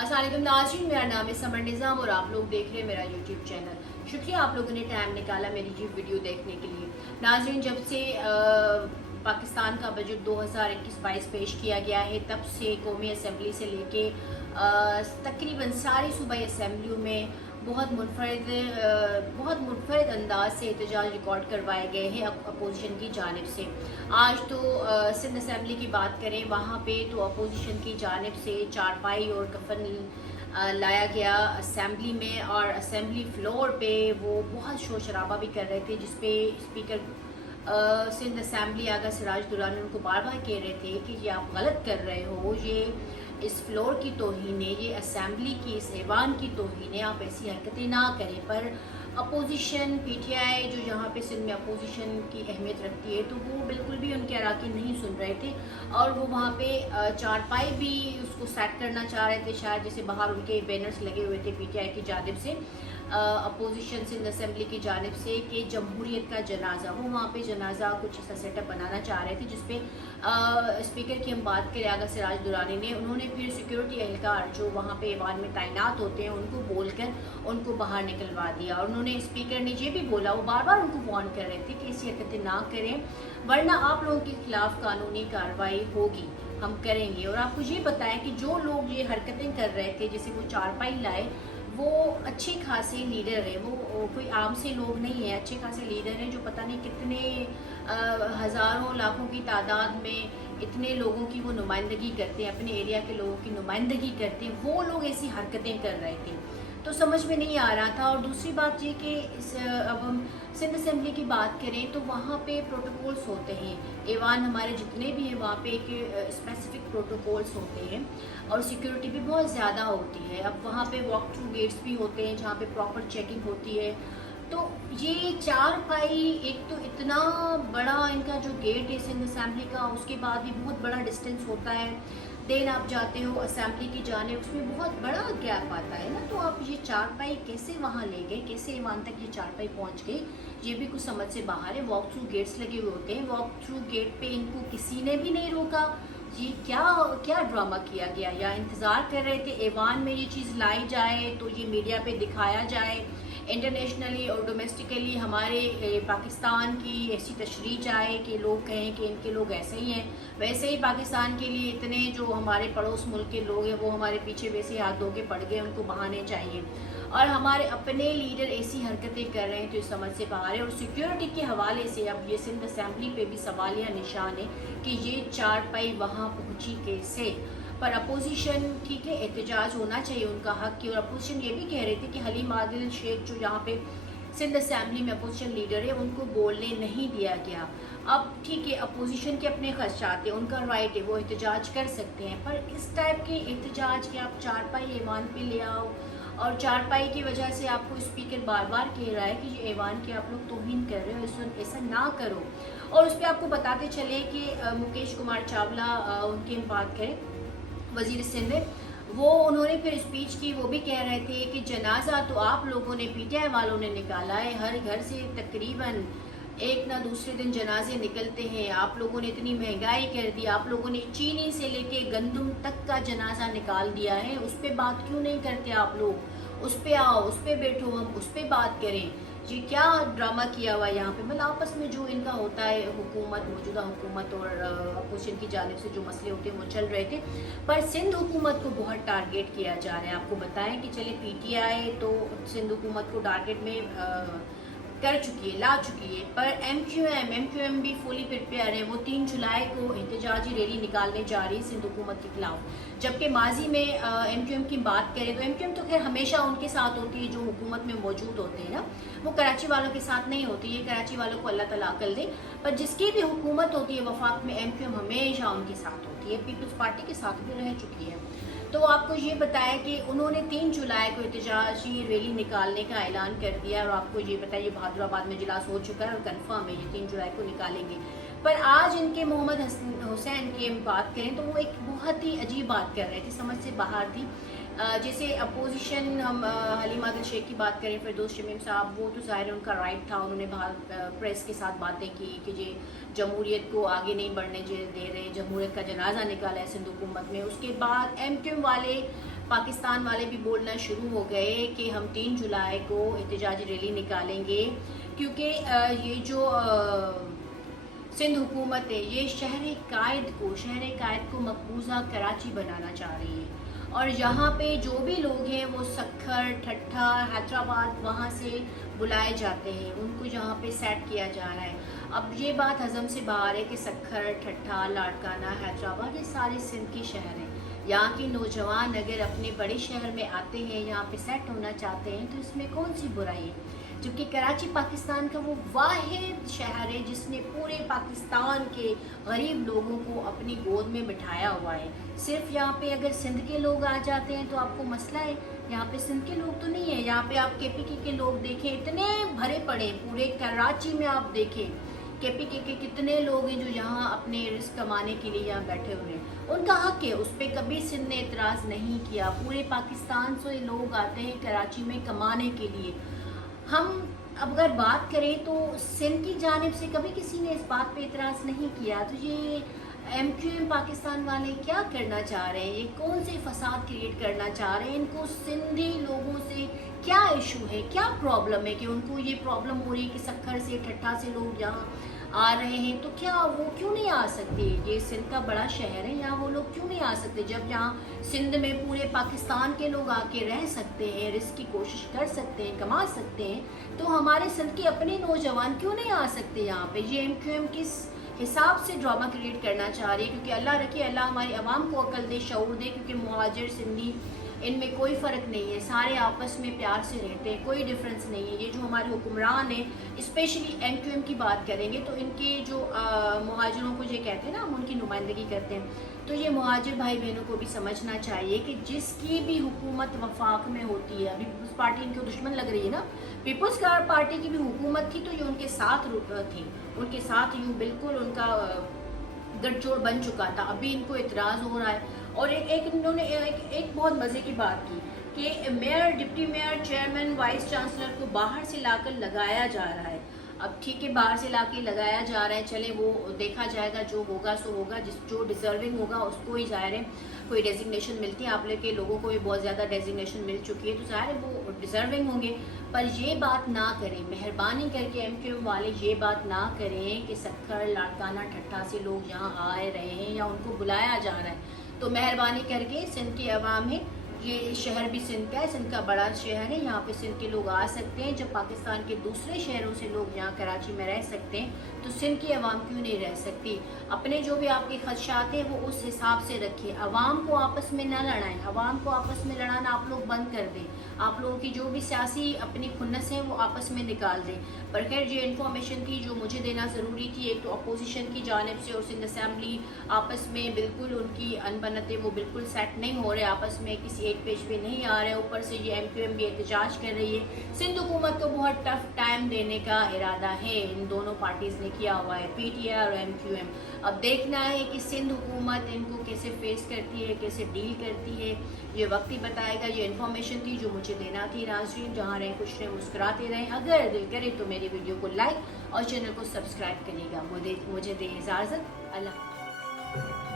अस्सलाम वालेकुम नाज़रीन, मेरा नाम है समर निज़ाम और आप लोग देख रहे हैं मेरा यूट्यूब चैनल। शुक्रिया आप लोगों ने टाइम निकाला मेरी ये वीडियो देखने के लिए। नाज़रीन, जब से पाकिस्तान का बजट 2021-22 पेश किया गया है, तब से कौमी असम्बली से लेके तकरीबन सारी सूबाई असम्बलियों में बहुत मुनफरद अंदाज से एहतजाज रिकॉर्ड करवाए गए हैं अपोजिशन की जानिब से। आज तो सिंध असम्बली की बात करें, वहाँ पे तो अपोजिशन की जानिब से चारपाई और कफन लाया गया असम्बली में, और असम्बली फ्लोर पे वो बहुत शोर शराबा भी कर रहे थे, जिसपे स्पीकर सिंध असम्बली आगा सिराज दुरानी उनको बार बार कह रहे थे कि ये आप गलत कर रहे हो, ये इस फ्लोर की तौहीन है, ये असम्बली की, इस ऐवान की तौहीन है, आप ऐसी हरकतें ना करें। पर अपोजिशन पीटीआई जो यहाँ पे सिंध में अपोजिशन की अहमियत रखती है, तो वो बिल्कुल भी उनके अराकीन नहीं सुन रहे थे, और वो वहाँ पे चारपाई भी उसको सेट करना चाह रहे थे शायद, जैसे बाहर उनके बैनर्स लगे हुए थे पीटीआई की जानिब से, अपोजिशन सिंध असम्बली की जानिब से, कि जमहूरियत का जनाजा, वो वहाँ पे जनाजा कुछ ऐसा सेटअप बनाना चाह रहे थे, जिसपे स्पीकर की हम बात करें आगा सिराज दुरानी ने, उन्होंने फिर सिक्योरिटी एहलकार जो वहाँ पे ऐवान में तैनात होते हैं उनको बोलकर उनको बाहर निकलवा दिया। और उन्होंने, स्पीकर ने ये भी बोला, वो बार बार उनको वार्न कर रहे थे कि ऐसी हरकतें ना करें, वरना आप लोगों के खिलाफ कानूनी कार्रवाई होगी, हम करेंगे। और आपको ये बताएं कि जो लोग ये हरकतें कर रहे थे, जैसे वो चारपाई लाए, वो अच्छे खासे लीडर है, वो कोई आम से लोग नहीं है, अच्छे खासे लीडर हैं, जो पता नहीं कितने हज़ारों लाखों की तादाद में इतने लोगों की वो नुमाइंदगी करते हैं, अपने एरिया के लोगों की नुमाइंदगी करते हैं, वो लोग ऐसी हरकतें कर रहे थे, तो समझ में नहीं आ रहा था। और दूसरी बात ये कि अब हम सिंध असम्बली की बात करें तो वहाँ पे प्रोटोकॉल्स होते हैं, ऐवान हमारे जितने भी हैं वहाँ पे एक स्पेसिफिक प्रोटोकॉल्स होते हैं, और सिक्योरिटी भी बहुत ज़्यादा होती है। अब वहाँ पे वॉक थ्रू गेट्स भी होते हैं जहाँ पे प्रॉपर चेकिंग होती है। तो ये चारपाई, एक तो इतना बड़ा इनका जो गेट है सिंध असम्बली का, उसके बाद भी बहुत बड़ा डिस्टेंस होता है, देन आप जाते हो असम्बली की जाने, उसमें बहुत बड़ा गैप आता है ना, तो आप ये चारपाई कैसे वहाँ ले गए, कैसे ईमान तक ये चारपाई पहुँच गई, ये भी कुछ समझ से बाहर है। वॉक थ्रू गेट्स लगे हुए होते हैं, वॉक थ्रू गेट पे इनको किसी ने भी नहीं रोका। ये क्या क्या ड्रामा किया गया, या इंतज़ार कर रहे थे ऐवान में ये चीज़ लाई जाए तो ये मीडिया पे दिखाया जाए, इंटरनेशनली और डोमेस्टिकली हमारे पाकिस्तान की ऐसी तशरीह जाए कि लोग कहें कि इनके लोग ऐसे ही हैं, वैसे ही पाकिस्तान के लिए इतने जो हमारे पड़ोस मुल्क के लोग हैं वो हमारे पीछे वैसे हाथ धो के पड़ गए, उनको बहाने चाहिए, और हमारे अपने लीडर ऐसी हरकतें कर रहे हैं, तो इस समझ से बाहर है। और सिक्योरिटी के हवाले से अब ये सिंध असम्बली पे भी सवालिया निशान है कि ये चारपाई वहाँ पहुँची कैसे। पर अपोजिशन, ठीक है, एहतजाज होना चाहिए, उनका हक की, और अपोजिशन ये भी कह रहे थे कि हलीम आदिल शेख जो यहाँ पे सिंध असम्बली में अपोजिशन लीडर है, उनको बोलने नहीं दिया गया। अब ठीक है, अपोजिशन के अपने खदशात है, उनका राइट है, वो एहतजाज कर सकते हैं, पर इस टाइप के एहतजाज के आप चारपाई ऐवान पे ले आओ, और चारपाई की वजह से आपको स्पीकर बार बार कह रहा है कि ये ऐवान की आप लोग तौहीन कर रहे हो, ऐसा ना करो। और उस पर आपको बताते चले कि मुकेश कुमार चावला, उनकी हम बात करें, वजीर सिंध में, वो उन्होंने फिर स्पीच की, वो भी कह रहे थे कि जनाजा तो आप लोगों ने, पीटीआई वालों ने निकाला है, हर घर से तकरीबन एक ना दूसरे दिन जनाजे निकलते हैं, आप लोगों ने इतनी महंगाई कर दी, आप लोगों ने चीनी से लेके गंदम तक का जनाजा निकाल दिया है, उस पर बात क्यों नहीं करते आप लोग, उस पर आओ, उस पर बैठो, हम उस पर बात करें। ये क्या ड्रामा किया हुआ है यहाँ पे, मतलब आपस में जो इनका होता है, हुकूमत, मौजूदा हुकूमत और अपोजिशन की जानिब से जो मसले होते हैं वो चल रहे थे, पर सिंध हुकूमत को बहुत टारगेट किया जा रहा है। आपको बताएं कि चले पीटीआई तो सिंध हुकूमत को टारगेट में कर चुकी है, ला चुकी है, पर एमक्यूएम भी फुली प्रिपेयर है, वो 3 जुलाई को एहतजाजी रैली निकालने जा रही है सिंध हुकूमत के खिलाफ। जबकि माजी में एमक्यूएम की बात करें तो एमक्यूएम तो खैर हमेशा उनके साथ होती है जो हुकूमत में मौजूद होते हैं ना, वो कराची वालों के साथ नहीं होती है, कराची वालों को अल्लाह ताला अकल दे, पर जिसकी भी हुकूमत होती है वफाक में एमक्यूएम हमेशा उनके साथ होती है, पीपल्स पार्टी के साथ भी रह चुकी है। तो आपको ये बताया कि उन्होंने 3 जुलाई को एहतजाजी रैली निकालने का ऐलान कर दिया, और आपको ये बताया बहादुराबाद में इजलास हो चुका है और कंफर्म है ये 3 जुलाई को निकालेंगे। पर आज इनके मोहम्मद हुसैन की हम बात करें तो वो एक बहुत ही अजीब बात कर रहे थे, समझ से बाहर थी। जैसे अपोजिशन, हम हलीम आदिल शेख की बात करें, फिरदौस शमीम साहब, वो तो ज़ाहिर उनका राइट था, उन्होंने बाहर प्रेस के साथ बातें की कि ये जमहूरियत को आगे नहीं बढ़ने दे रहे, जमहूरियत का जनाजा निकाला है सिंध हुकूमत में। उसके बाद एमक्यूएम वाले पाकिस्तान वाले भी बोलना शुरू हो गए कि हम 3 जुलाई को एहतजाजी रैली निकालेंगे, क्योंकि ये जो सिंध हुकूमत है ये शहर कायद को मकबूजा कराची बनाना चाह रही है। और यहाँ पे जो भी लोग हैं वो सक्खर, ठट्ठा, हैदराबाद वहाँ से बुलाए जाते हैं, उनको यहाँ पे सेट किया जा रहा है। अब ये बात हज़म से बाहर है कि सक्खर, ठट्ठा, लाड़काना, हैदराबाद ये सारे सिंध के शहर हैं। यहाँ के नौजवान अगर अपने बड़े शहर में आते हैं, यहाँ पे सेट होना चाहते हैं, तो इसमें कौन सी बुराई है? जबकि कराची पाकिस्तान का वो वाहिद शहर है जिसने पूरे पाकिस्तान के गरीब लोगों को अपनी गोद में बिठाया हुआ है। सिर्फ यहाँ पे अगर सिंध के लोग आ जाते हैं तो आपको मसला है, यहाँ पे सिंध के लोग तो नहीं है। यहाँ पे आप केपीके के लोग देखें, इतने भरे पड़े पूरे कराची में। आप देखें केपीके के कितने लोग हैं जो यहाँ अपने रिस्क कमाने के लिए यहाँ बैठे हुए हैं। उनका हक है, उस पर कभी सिंध ने एतराज़ नहीं किया। पूरे पाकिस्तान से लोग आते हैं कराची में कमाने के लिए। हम अब अगर बात करें तो सिंध की जानिब से कभी किसी ने इस बात पे एतराज़ नहीं किया। तो ये MQM पाकिस्तान वाले क्या करना चाह रहे हैं? ये कौन से फसाद क्रिएट करना चाह रहे हैं? इनको सिंधी लोगों से क्या इशू है, क्या प्रॉब्लम है कि उनको ये प्रॉब्लम हो रही है कि सक्खर से, ठट्ठा से लोग यहाँ आ रहे हैं? तो क्या वो क्यों नहीं आ सकते? ये सिंध का बड़ा शहर है, यहाँ वो लोग क्यों नहीं आ सकते? जब यहाँ सिंध में पूरे पाकिस्तान के लोग आके रह सकते हैं, रिस्क की कोशिश कर सकते हैं, कमा सकते हैं, तो हमारे सिंध के अपने नौजवान क्यों नहीं आ सकते यहाँ पे? ये MQM किस हिसाब से ड्रामा क्रिएट करना चाह रही है? क्योंकि अल्लाह रखे, अल्लाह हमारी आवाम को अकल दे, शऊर दे, क्योंकि मुहाजिर, सिंधी, इनमें कोई फ़र्क नहीं है, सारे आपस में प्यार से रहते हैं, कोई डिफरेंस नहीं है। ये जो हमारे हुक्मरान हैं, स्पेशली MQM की बात करेंगे तो इनके जो मुहाजिरों को ये कहते हैं ना, हम उनकी नुमाइंदगी करते हैं, तो ये मुहाजिर भाई बहनों को भी समझना चाहिए कि जिसकी भी हुकूमत वफाक में होती है, अभी पीपल्स पार्टी इनको दुश्मन लग रही है ना, पीपल्स पार्टी की भी हुकूमत थी तो ये उनके साथ थी, उनके साथ यूँ बिल्कुल उनका गठजोड़ बन चुका था। अभी इनको इतराज़ हो रहा है। और इन्होंने एक बहुत मज़े की बात की कि mayor, deputy mayor, chairman, vice chancellor को बाहर से लाकर लगाया जा रहा है। अब ठीक है, बाहर से लाके लगाया जा रहा है, चले वो देखा जाएगा, जो होगा सो होगा, जो डिज़र्विंग होगा उसको ही ज़ाहिर है कोई डेजिग्नेशन मिलती है। आप लोगों को भी बहुत ज़्यादा डेजिग्नेशन मिल चुकी है, तो ज़ाहिर है वो डिज़र्विंग होंगे। पर ये बात ना करें, मेहरबानी करके MQM वाले ये बात ना करें कि सक्खर, लाड़काना, ठट्ठा से लोग यहाँ आ रहे हैं या उनको बुलाया जा रहा है। तो मेहरबानी करके सिंध के अवाम है, ये शहर भी सिंध का है, सिंध का बड़ा शहर है, यहाँ पे सिंध के लोग आ सकते हैं। जब पाकिस्तान के दूसरे शहरों से लोग यहाँ कराची में रह सकते हैं तो सिंध की अवाम क्यों नहीं रह सकती? अपने जो भी आपके खदशात हैं वो उस हिसाब से रखिए, अवाम को आपस में न लड़ाएं, अवाम को आपस में लड़ाना आप लोग बंद कर दें। आप लोगों की जो भी सियासी अपनी खुन्नस है वो आपस में निकाल दें। पर खैर ये इन्फॉर्मेशन थी जो मुझे देना ज़रूरी थी। एक तो अपोजिशन की जानिब से और सिंध असम्बली आपस में बिल्कुल उनकी अनबनते वो बिल्कुल सेट नहीं हो रहे, आपस में किसी एक पेज पे नहीं आ रहे। ऊपर से ये MQM भी एहतजाज कर रही है। सिंध हुकूमत को बहुत टफ टाइम देने का इरादा है, इन दोनों पार्टीज़ ने किया हुआ है, PTI और MQM। अब देखना है कि सिंध हुकूमत इनको कैसे फेस करती है, कैसे डील करती है, ये वक्त ही बताएगा। ये इन्फॉर्मेशन थी जो मुझे देना थी। नाज़रीन जहाँ रहे खुश रहे, मुस्कुराते रहें। अगर दिल करे तो मेरी वीडियो को लाइक और चैनल को सब्सक्राइब करिएगा। मुझे दे इजाज़त। अल्लाह।